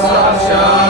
साक्षात्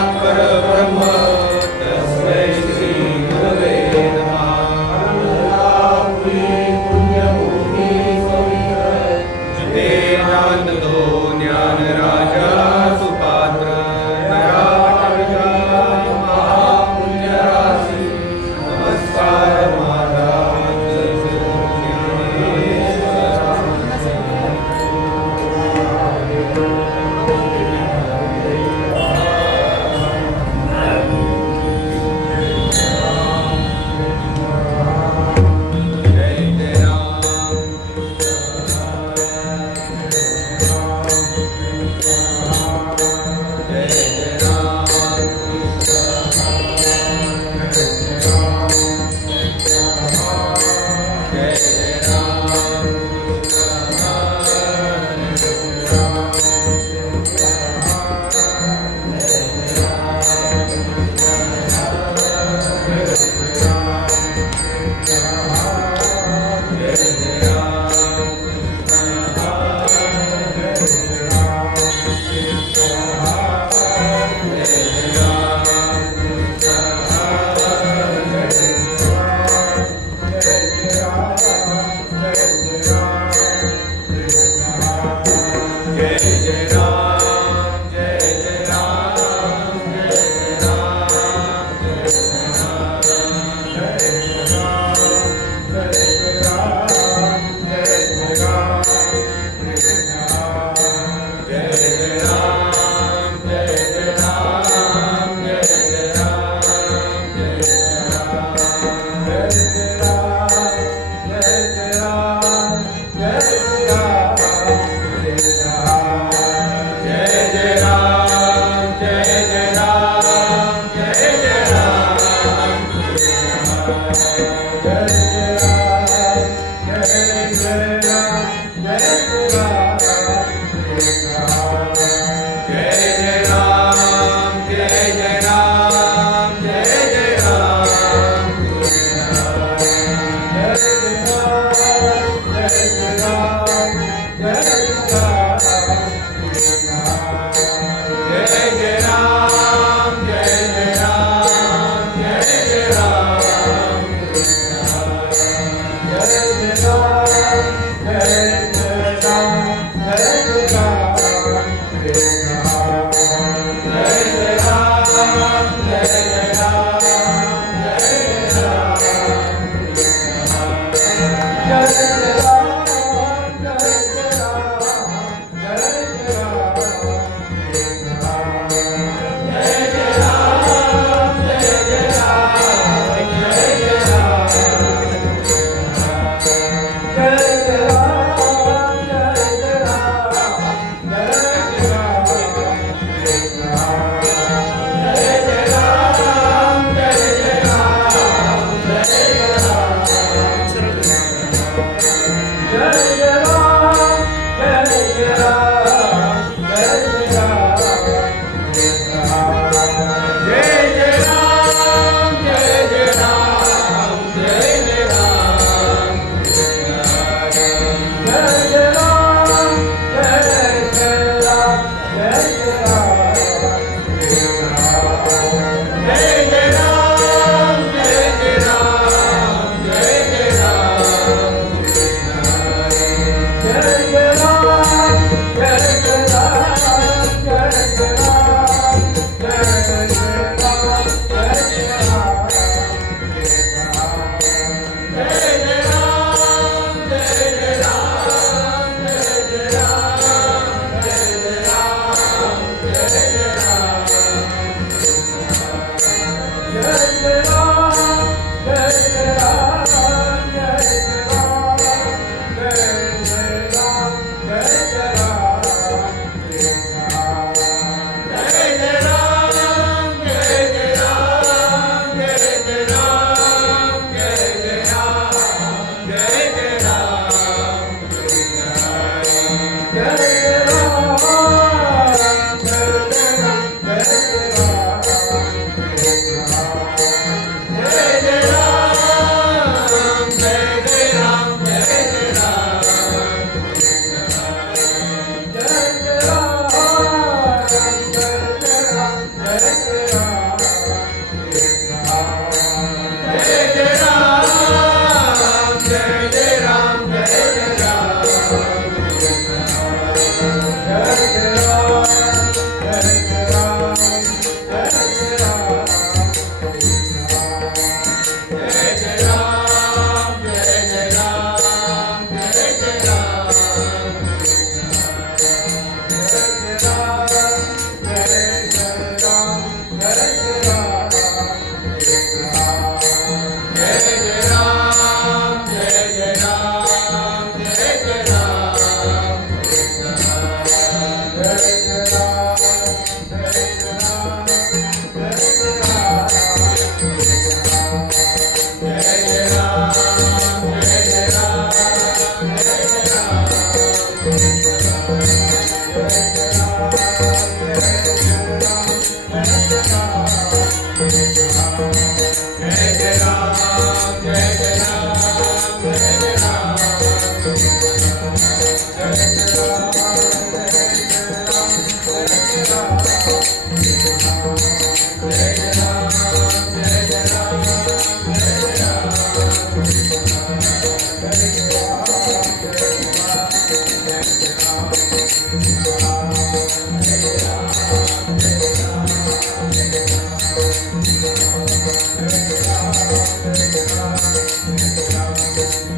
Thank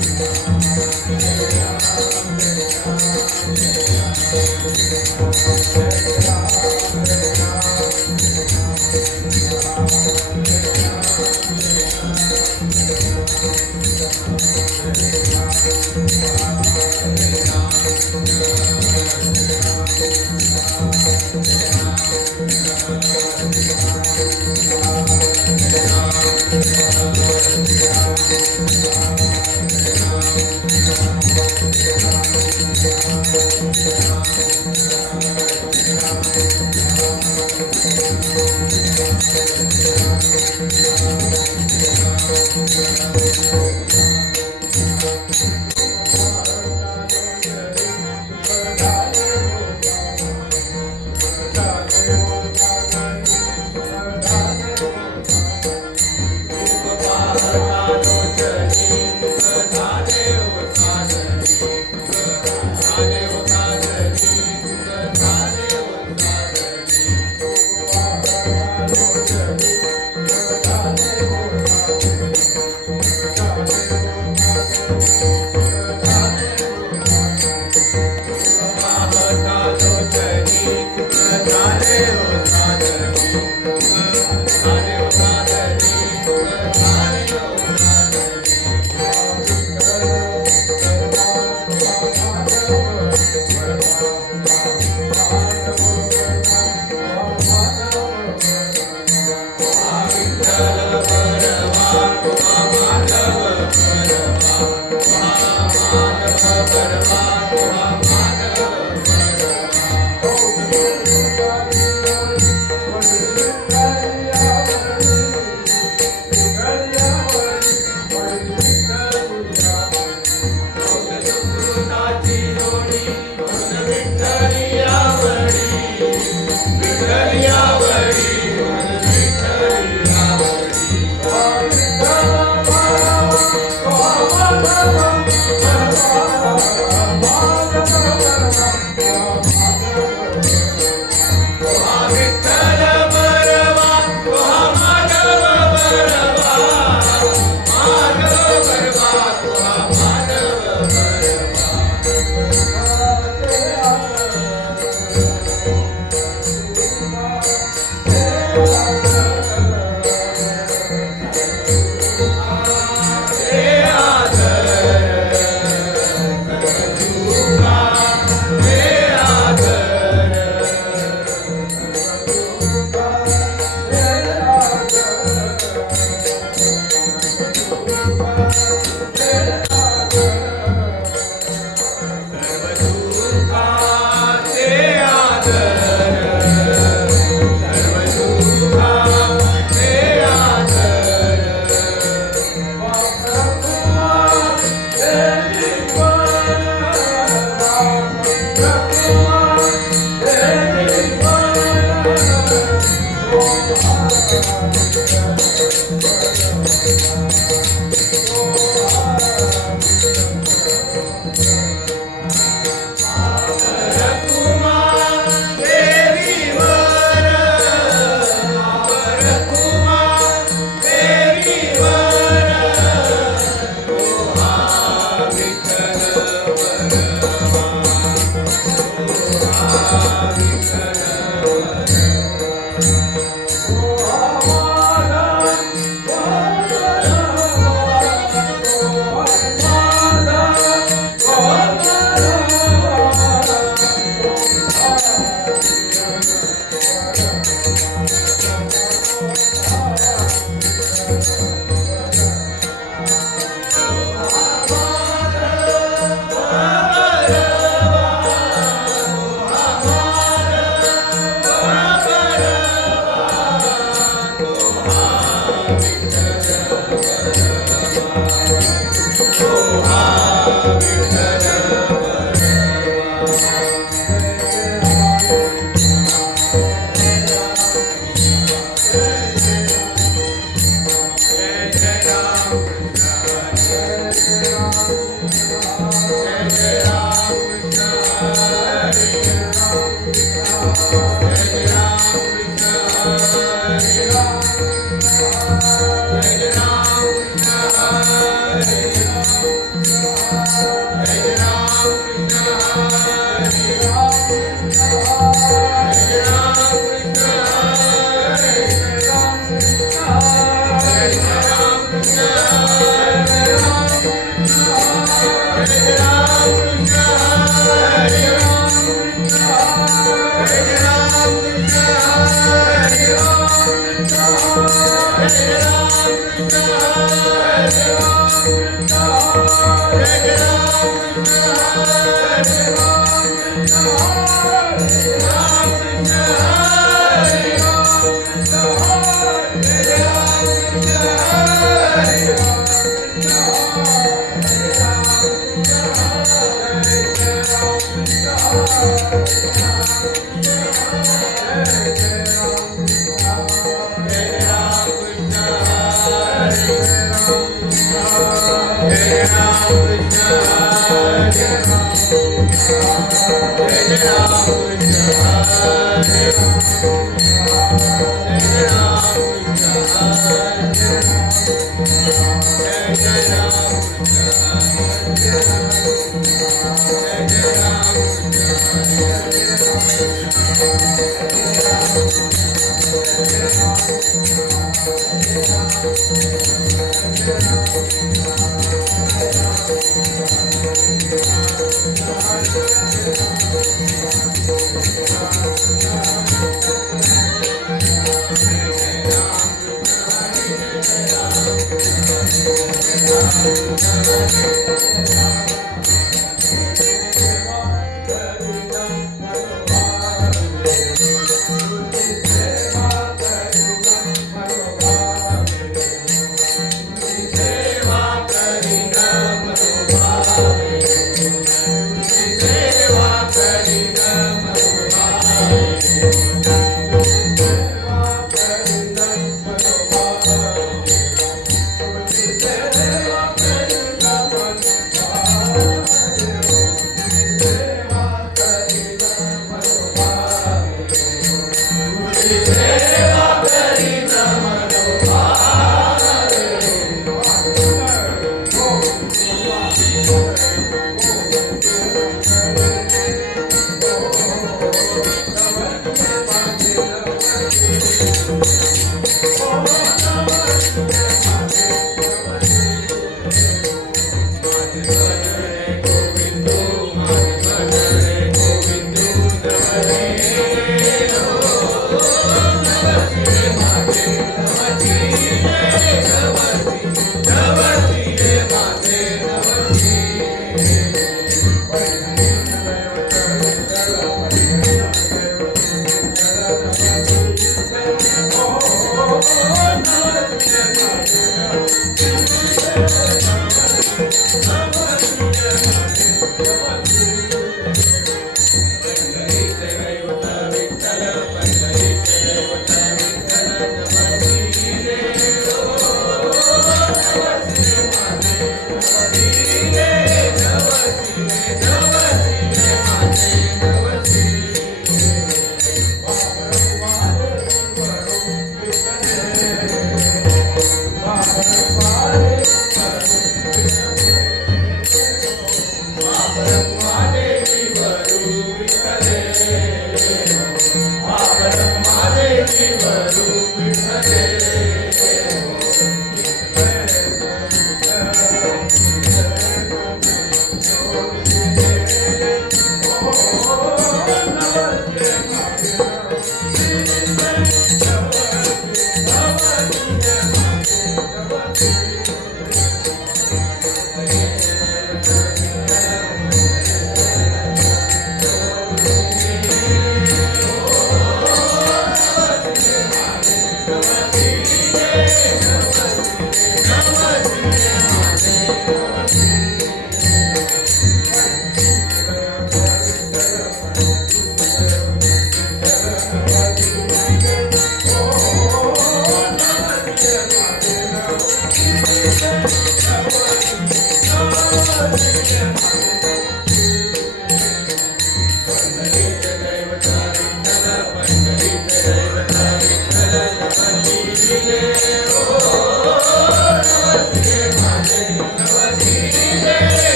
you.